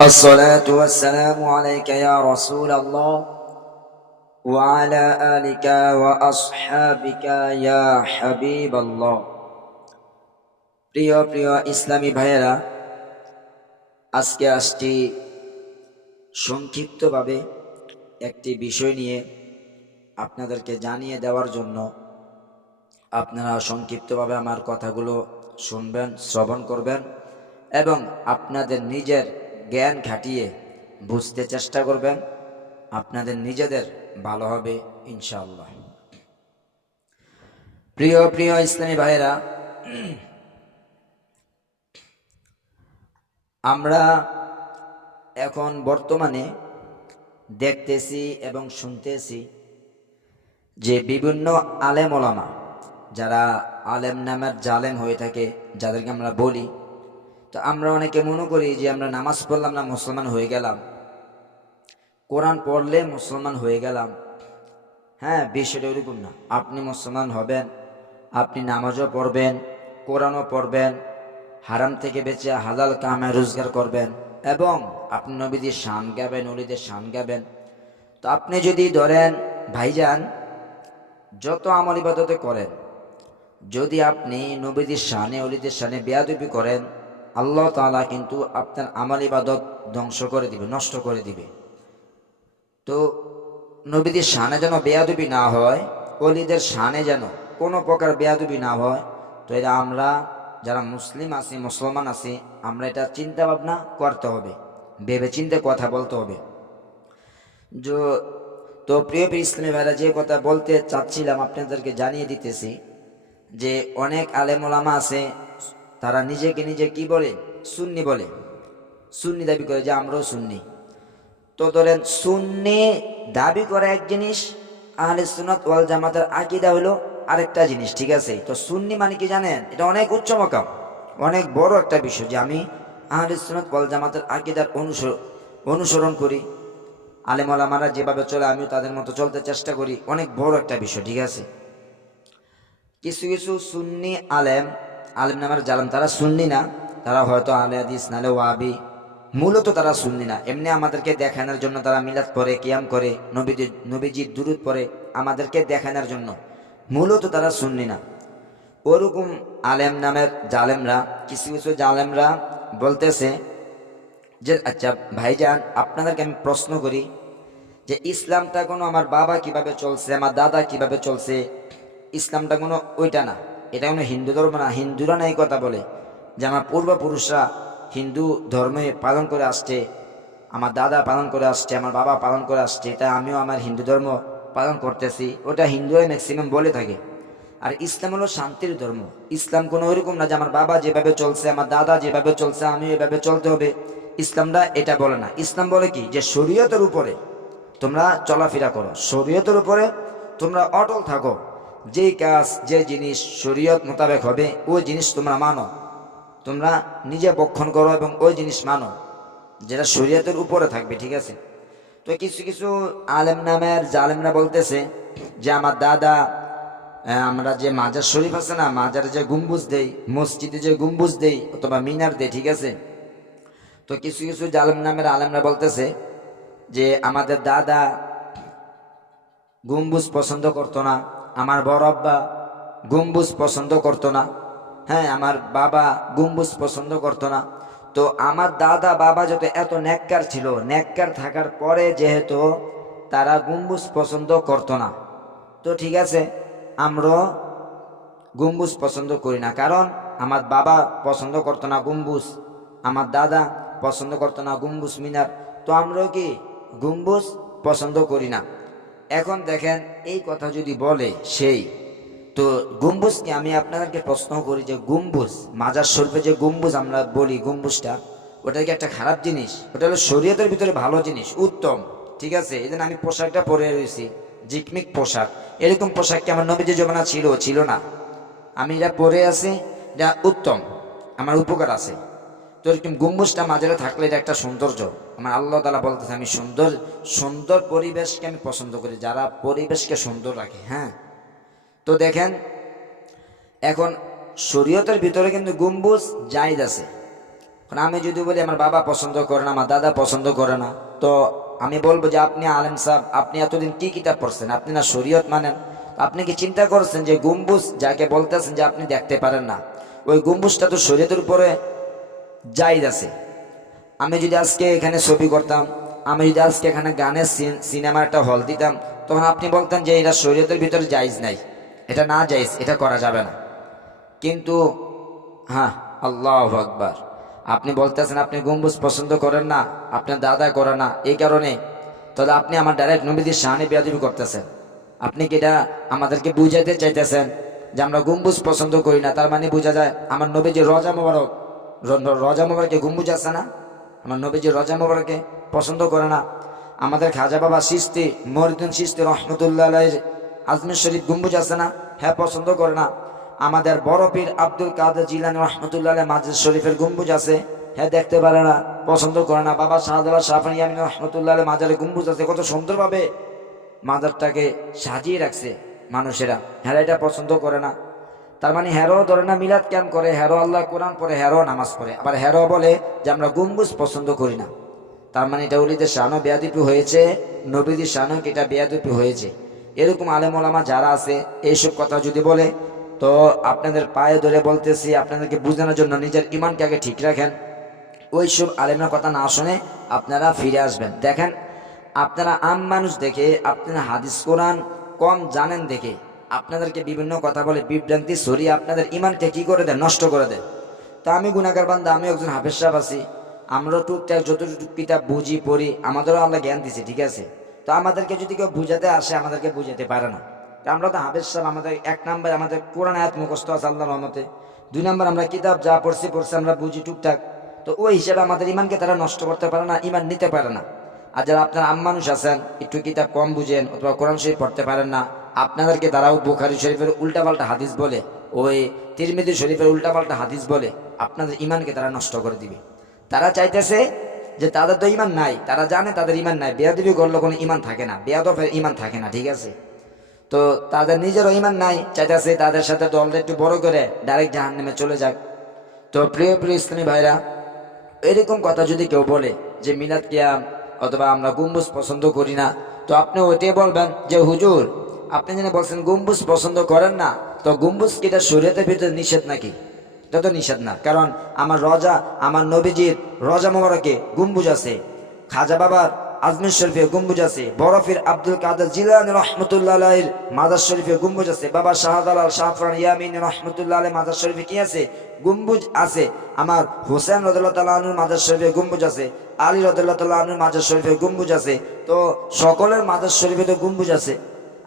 الصلاة والسلام عليك يا رسول الله وعلى آلك وأصحابك يا حبيب الله। প্রিয় প্রিয় ইসলামী ভাইয়েরা, আজকে আসছি সংক্ষিপ্তভাবে একটি বিষয় নিয়ে আপনাদেরকে জানিয়ে দেওয়ার জন্য। আপনারা সংক্ষিপ্তভাবে আমার কথাগুলো শুনবেন, শ্রবণ করবেন এবং আপনাদের নিজের জ্ঞান খাটিয়ে বুঝতে চেষ্টা করবেন। আপনাদের নিজেদের ভালো হবে ইনশাআল্লাহ। প্রিয় প্রিয় ইসলামী ভাইয়েরা, আমরা এখন বর্তমানে দেখতেছি এবং শুনতেছি যে বিভিন্ন আলেম ওলামা, যারা আলেম নামের জালেম হয়ে থাকে, যাদেরকে আমরা বলি, তো আমরা অনেকে মনে করি যে আমরা নামাজ পড়লাম না মুসলমান হয়ে গেলাম, কোরআন পড়লে মুসলমান হয়ে গেলাম। হ্যাঁ, বিষয়টা ওইরকম না। আপনি মুসলমান হবেন, আপনি নামাজও পড়বেন, কোরআনও পড়বেন, হারাম থেকে বেঁচে হালাল কামে রোজগার করবেন এবং আপনি নবীদের শান গাবেন, ওলিদের শান গাবেন। তো আপনি যদি ধরেন ভাইজান, যত আমল ইবাদতে করেন, যদি আপনি নবীদের শানে ওলিদের শানে বেয়াদবি করেন, আল্লাহ তাআলা কিন্তু আপনার আমল ইবাদত ধ্বংস করে দিবে, নষ্ট করে দিবে। তো নবীদের শানে যেন বেয়াদবি না হয়, ওলিদের শানে যেন কোনো প্রকার বেয়াদবি না হয়, তো এটা আমরা যারা মুসলিম আছি, মুসলমান আছি, আমরা এটা চিন্তা ভাবনা করতে হবে, ভেবে চিন্তে কথা বলতে হবে। তো প্রিয় প্রিয় ইসলামী ভাইরা, যে কথা বলতে চাচ্ছিলাম আপনাদেরকে জানিয়ে দিতেছি যে অনেক আলেম ওলামা আছে, তারা নিজেকে নিজে কি বলে, সুন্নি বলে, সুন্নি দাবি করে যে আমরাও সুন্নি। তো ধরেন সুন্নি দাবি করা এক জিনিস, আহলে সুন্নাত ওয়াল জামাতের আকীদা হলো আরেকটা জিনিস, ঠিক আছে? তো সুন্নি মানে কি জানেন? এটা অনেক উচ্চ মাকাম, অনেক বড় একটা বিষয় যে আমি আহলে সুন্নাত ওয়াল জামাতের আকীদার অনুসরণ করি, আলেম ওলামারা যেভাবে চলে আমিও তাদের মতো চলতে চেষ্টা করি, অনেক বড় একটা বিষয়, ঠিক আছে? কিছু কিছু সুন্নি আলেম নামের জালেম, তারা সুন্নি না, তারা হয়তো আহলে হাদিস নালে ওয়াহাবি, মূলত তারা সুন্নি না। এমনি আমাদেরকে দেখানোর জন্য তারা মিলাদ করে, কিয়াম করে, নবীজির দুরূদ পড়ে আমাদেরকে দেখানোর জন্য, মূলত তারা সুন্নি না। ওরকম আলেম নামের জালেমরা, কিছু কিছু জালেমরা বলতেছে যে আচ্ছা ভাইজান, আপনাদেরকে আমি প্রশ্ন করি যে ইসলামটা কোনো আমার বাবা কিভাবে চলছে, আমার দাদা কিভাবে চলছে, ইসলামটা কোনো ওইটা না, এটা কোনো হিন্দু ধর্ম না। হিন্দুরা না এই কথা বলে যে আমার পূর্বপুরুষরা হিন্দু ধর্মে পালন করে আসছে, আমার দাদা পালন করে আসছে, আমার বাবা পালন করে আসছে, এটা আমিও আমার হিন্দু ধর্ম পালন করতেছি, ওটা হিন্দুরাই ম্যাক্সিমাম বলে থাকে। আর ইসলাম হলো শান্তির ধর্ম। ইসলাম কোনো ওইরকম না যে আমার বাবা যেভাবে চলছে, আমার দাদা যেভাবে চলছে, আমিও এভাবে চলতে হবে। ইসলামটা এটা বলে না। ইসলাম বলে কি, যে শরীয়তের উপরে তোমরা চলাফেরা করো, শরীয়তের উপরে তোমরা অটল থাকো, যেই কাজ যে জিনিস শরীয়ত মোতাবেক হবে ওই জিনিস তোমরা মানো, তোমরা নিজে বক্ষণ করো এবং ওই জিনিস মানো যেটা শরীয়তের উপরে থাকবে, ঠিক আছে? তো কিছু কিছু আলেম নামের জালেমরা বলতেছে যে আমার দাদা, আমরা যে মাজার শরীফ আছে না, মাজারে যে গম্বুজ দেই, মসজিদে যে গম্বুজ দেই অথবা মিনার দেই, ঠিক আছে? তো কিছু কিছু জালেম নামের আলেমরা বলতেছে যে আমাদের দাদা গম্বুজ পছন্দ করতো না, আমার বড় আব্বা গম্বুজ পছন্দ করতো না, হ্যাঁ আমার বাবা গম্বুজ পছন্দ করতো না। তো আমার দাদা বাবা যত এত নেককার ছিল, নেককার থাকার পরে যেহেতু তারা গম্বুজ পছন্দ করতো না, তো ঠিক আছে আমরা গম্বুজ পছন্দ করি না, কারণ আমার বাবা পছন্দ করতো না গম্বুজ, আমার দাদা পছন্দ করতো না গম্বুজ মিনার, তো আমরাও কি গম্বুজ পছন্দ করি না। এখন দেখেন এই কথা যদি বলে সেই, তো গম্বুজকে আমি আপনাদেরকে প্রশ্ন করি যে গম্বুজ, মাজার শরীফে যে গম্বুজ আমরা বলি, গম্বুজটা ওটা কি একটা খারাপ জিনিস? ওটা হলো শরীয়তের ভিতরে ভালো জিনিস, উত্তম, ঠিক আছে? এই জন্য আমি পোশাকটা পরে রয়েছি, জিকমিক পোশাক। এরকম পোশাক কি আমার নবীজি জমানা ছিল না? আমি এটা পরে আছি, এটা উত্তম, আমার উপকার আছে। তো এরকম গম্বুজটা মাঝে থাকলে এটা একটা সৌন্দর্য। আমার আল্লাহ তাআলা বলতেছে আমি সুন্দর পরিবেশকে আমি পছন্দ করি, যারা পরিবেশকে সুন্দর রাখে। হ্যাঁ, তো দেখেন এখন শরীয়তের ভিতরে কিন্তু গম্বুজ জায়েজ আছে, কারণ আমি যদি বলি আমার বাবা পছন্দ করে না, আমার দাদা পছন্দ করে না, তো আমি বলবো যে আপনি আলেম সাহেব, আপনি এতদিন কি কিতাব পড়ছেন? আপনি না শরীয়ত মানেন? আপনি কি চিন্তা করছেন যে গম্বুজ যাকে বলতেছেন যে আপনি দেখতে পারেন না, ওই গম্বুজটা তো শরীয়তের উপরে জায়েজ আছে। আমি যদি আজকে এখানে ছবি করতাম, আমি যদি আজকে এখানে গানের সিনেমার একটা হল দিতাম, তখন আপনি বলতেন যে এটা শরীয়তের ভিতরে জায়েজ নাই, এটা না জায়েজ, এটা করা যাবে না। কিন্তু হ্যাঁ, আল্লাহু আকবার, আপনি বলতেছেন আপনি গম্বুজ পছন্দ করেন না, আপনার দাদা করে না, এই কারণে, তাহলে আপনি আমার ডাইরেক্ট নবীদের শানে বেয়াদবি করতেছেন। আপনি কি এটা আমাদেরকে বুঝাইতে চাইতেছেন যে আমরা গম্বুজ পছন্দ করি না? তার মানে বোঝা যায় আমার নবীজি রোজা মোবারক, রোজা মোবারকে গম্বুজ আছে না? আমার নবীজি রোজা মোবারকে পছন্দ করে না। আমাদের খাজা বাবা চিশতি, মরিদুদ্দিন চিশতি রহমতুল্লাহ আলাইহির আজমির শরীফ গম্বুজ আছে না? হ্যাঁ, পছন্দ করে না। আমাদের বড় পীর আব্দুল কাদের জিলানী রহমতুল্লাহ আলাইহি মাজিদ শরীফের গম্বুজ আছে, হ্যাঁ, দেখতে পারে না, পছন্দ করে না। বাবা শাহজালাল শাহফানি ইয়ামিন রহমতুল্লাহ আলাইহি মাজারে গম্বুজ আছে, কত সুন্দরভাবে মাজারটাকে সাজিয়ে রাখছে মানুষেরা, হ্যাঁ, এটা পছন্দ করে না। তার মানে হেরো ধরে না মিলাদ ক্যাম করে, হেরো আল্লাহ কোরআন পড়ে, হেরো নামাজ পড়ে, আবার হেরো বলে যে আমরা গম্বুজ পছন্দ করি না। তার মানে এটা ওলিদের শানও বেয়াদবি হয়েছে, নবীদের শানও এটা বেয়াদবি হয়েছে। এরকম আলেম ওলামা যারা আছে এইসব কথা যদি বলে, তো আপনাদের পায়ে ধরে বলতেছি, আপনাদেরকে বোঝানোর জন্য নিজের ইমানকে আগে ঠিক রাখেন। ওইসব আলেমের কথা না শুনে আপনারা ফিরে আসবেন। দেখেন, আপনারা আম মানুষ দেখে, আপনারা হাদিস কোরআন কম জানেন দেখে আপনাদেরকে বিভিন্ন কথা বলে বিভ্রান্তি ছড়িয়ে আপনাদের ইমানকে কি করে দেন, নষ্ট করে দেন। তা আমি গুনাহগার বান্দা, আমি একজন হাফেজ সাহেব আছি, আমরাও টুকটাক যতটুকু কিতাব বুঝি পড়ি, আমাদেরও আল্লাহ জ্ঞান দিছে, ঠিক আছে। তো আমাদেরকে যদি কেউ বুঝাতে আসে, আমাদেরকে বুঝাতে পারে না। আমরা তো হাফেজ সাহেব, আমাদের এক নাম্বার আমাদের কোরআন আয়াত মুখস্থ আছে আল্লাহর রহমতে, দুই নাম্বার আমরা কিতাব যা পড়ছি আমরা বুঝি টুকটাক। তো ওই হিসাবে আমাদের ইমানকে তারা নষ্ট করতে পারে না, ইমান নিতে পারে না। আর যারা আপনার আম মানুষ আছেন, একটু কিতাব কম বুঝেন অথবা কোরআন শরীফ পড়তে পারেন না, আপনাদেরকে তারাও বুখারী শরীফের উল্টাপাল্টা হাদিস বলে, ওই তিরমিজি শরীফের উল্টাপাল্টা হাদিস বলে আপনাদের ইমানকে তারা নষ্ট করে দিবে। তারা চাইতেছে যে তাদের তো ইমান নাই, তারা জানে তাদের ইমান নাই, বেয়াদবি করলে কোনো ইমান থাকে না, বেয়াদবের ইমান থাকে না, ঠিক আছে। তো তাদের নিজেরও ইমান নাই, চাইতেছে তাদের সাথে দলটা একটু বড় করে ডাইরেক্ট জাহান্নামে চলে যাক। তো প্রিয় প্রিয় ইসলামী ভাইরা, এরকম কথা যদি কেউ বলে যে মিলাদ কিয়াম অথবা আমরা গম্বুজ পছন্দ করি না, তো আপনি ওইটাই বলবেন যে হুজুর, আপনি যেন বলছেন গম্বুজ পছন্দ করেন না, তো গম্বুজ কি এটা শরীয়তের ভিতরে নিষেধ নাকি? এটা তো নিষেধ না, কারণ আমার নবীজির রোজা মোবারকে গম্বুজ আছে, খাজা বাবার আজমির শরীফে গম্বুজ আছে, বরফির আব্দুল কাদের জিলানী রহমতুল্লাহ আলাইহির মাজার শরীফে গম্বুজ আছে, বাবা শাহজালাল শাহফরান ইয়ামিন রহমতুল্লাহ আলাইহি মাজার শরীফে কি আছে? গম্বুজ আছে। আমার হোসেন রাদিয়াল্লাহু তাআলা আনহুর মাজার শরীফে গম্বুজ আছে, আলী রাদিয়াল্লাহু তাআলা আনহুর মাজার শরীফে গম্বুজ আছে। তো সকলের মাজার শরীফে তো গম্বুজ আছে।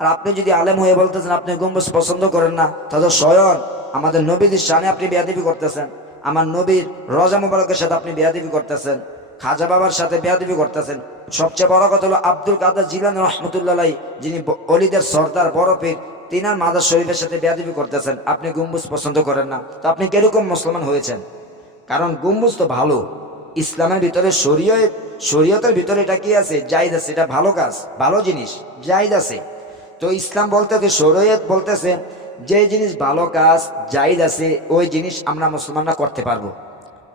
আর আপনি যদি আলেম হয়ে বলতেছেন আপনি গম্বুজ পছন্দ করেন না, তাহলে স্বয়ং আমাদের নবীদের শানে আপনি বেয়াদবি করতেছেন, আমার নবীর রোজা মোবারকের সাথে আপনি বেয়াদবি করতেছেন, খাজা বাবার সাথে বেয়াদবি করতেছেন। সবচেয়ে বড় কথা হলো আব্দুল কাদের জিলানী রহমতুল্লাহ আলাইহি, যিনি অলিদের সর্দার বড় পীর, তিনার মাজার শরীফের সাথে বেয়াদবি করতেছেন, আপনি গম্বুজ পছন্দ করেন না। তো আপনি কিরকম মুসলমান হয়েছেন? কারণ গম্বুজ তো ভালো, ইসলামের ভিতরে শরীয়তের ভিতরে এটা কি আছে? জায়েজ আছে, এটা ভালো কাজ, ভালো জিনিস, জায়েজ আছে। তো ইসলাম বলতেছে, শরীয়ত বলতেছে যে জিনিস ভালো কাজ জায়েজ আছে, ওই জিনিস আমরা মুসলমানরা করতে পারবো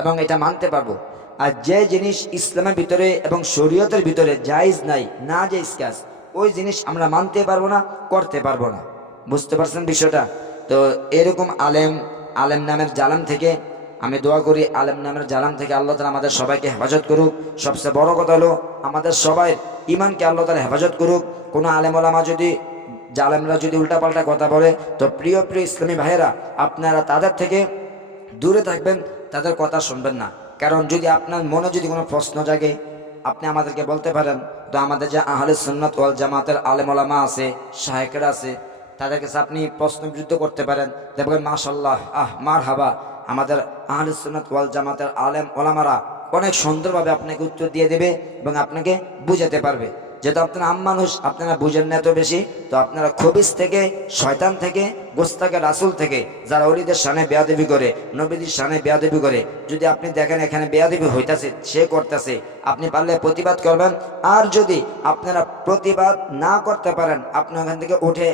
এবং এটা মানতে পারবো। আর যে জিনিস ইসলামের ভিতরে এবং শরীয়তের ভিতরে জায়েজ নাই, না জায়েজ কাজ, ওই জিনিস আমরা মানতে পারবো না, করতে পারবো না। বুঝতে পারছেন বিষয়টা? তো এরকম আলেম নামের জালাম থেকে আমি দোয়া করি, আলেম নামের জালাম থেকে আল্লাহ তাআলা আমাদের সবাইকে হেফাজত করুক। সবচেয়ে বড় কথা হলো আমাদের সবাই ইমানকে আল্লাহ তাআলা হেফাজত করুক। কোনো আলেম ওলামা যদি, জালেমরা যদি উল্টাপাল্টা কথা বলে, তো প্রিয় প্রিয় ইসলামী ভাইয়েরা, আপনারা তাদের থেকে দূরে থাকবেন, তাদের কথা শুনবেন না। কারণ যদি আপনার মনে যদি কোনো প্রশ্ন জাগে, আপনি আমাদেরকে বলতে পারেন। তো আমাদের যে আহলে সুন্নাত ওয়াল জামাতের আলেম ওলামা আছে, শায়েখরা আছে, তাদের কাছে আপনি প্রশ্নবিদ্ধ করতে পারেন, দেখবেন মাশাআল্লাহ, মারহাবা, আমাদের আহলে সুন্নাত ওয়াল জামাতের আলেম ওলামারা অনেক সুন্দরভাবে আপনাকে উত্তর দিয়ে দেবে এবং আপনাকে বুঝাতে পারবে। যেহেতু আপনারা আম মানুষ, আপনারা বুঝেন না এত বেশি, তো আপনারা খবিস থেকে, শয়তান থেকে, গোস্তাকে রাসূল থেকে যারা ওলিদের শানে বেয়াদবি করে, নবীদের শানে বেয়াদবি করে, যদি আপনি দেখেন এখানে বেয়াদবি হইতাছে, সে করতেছে, আপনি পারলে প্রতিবাদ করবেন। আর যদি আপনারা প্রতিবাদ না করতে পারেন, আপনি ওখান থেকে উঠে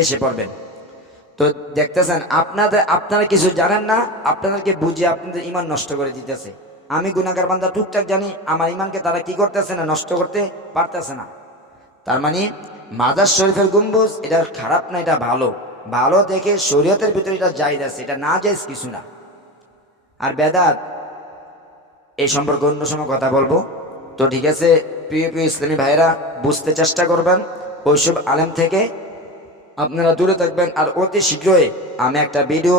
এসে পড়বেন। তো দেখতেছেন আপনারা কিছু জানেন না, আপনাদেরকে বুঝিয়ে আপনাদের ইমান নষ্ট করে দিতেছে। আমি গুনাহগার বান্দা টুকটাক জানি, আমার ইমানকে তারা কি করতেছে না, নষ্ট করতে পারতেছে না। তার মানে মাজার শরীফের গম্বুজ এটা খারাপ না, এটা ভালো। ভালো দেখে শরীয়তের ভিতরে এটা জায়েজ আছে, এটা না জায়েজ কিছু না। আর বেদাত এই সম্পর্কে অন্য সময় কথা বলবো। তো ঠিক আছে প্রিয় প্রিয় ইসলামী ভাইরা, বুঝতে চেষ্টা করবেন, ওইসব আলেম থেকে আপনারা দূরে থাকবেন। আর অতি শীঘ্রই আমি একটা ভিডিও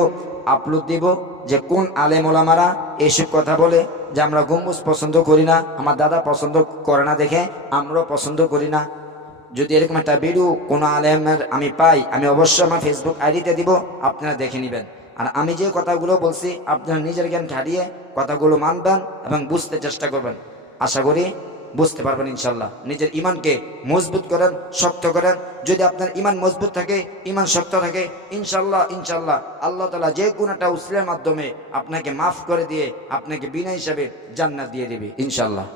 আপলোড দিব যে কোন আলেম ওলামারা এইসব কথা বলে যে আমরা গম্বুজ পছন্দ করি না, আমার দাদা পছন্দ করে না দেখে আমরাও পছন্দ করি না। যদি এরকম একটা ভিডিও কোনো আলেমের আমি পাই, আমি অবশ্যই আমার ফেসবুক আইডিতে দিব, আপনারা দেখে নেবেন। আর আমি যে কথাগুলো বলছি আপনারা নিজের জ্ঞান খাটিয়ে কথাগুলো মানবেন এবং বুঝতে চেষ্টা করবেন। আশা করি বুঝতে পারবেন ইনশাল্লাহ। নিজের ইমানকে মজবুত করেন, শক্ত করেন। যদি আপনার ইমান মজবুত থাকে, ইমান শক্ত থাকে, ইনশাল্লাহ ইনশাল্লাহ আল্লাহ তাআলা যে কোনো একটা উসিলার মাধ্যমে আপনাকে মাফ করে দিয়ে আপনাকে বিনা হিসাবে জান্নাত দিয়ে দেবে ইনশাল্লাহ।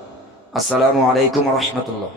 আসসালামু আলাইকুম ওয়া রাহমাতুল্লাহ।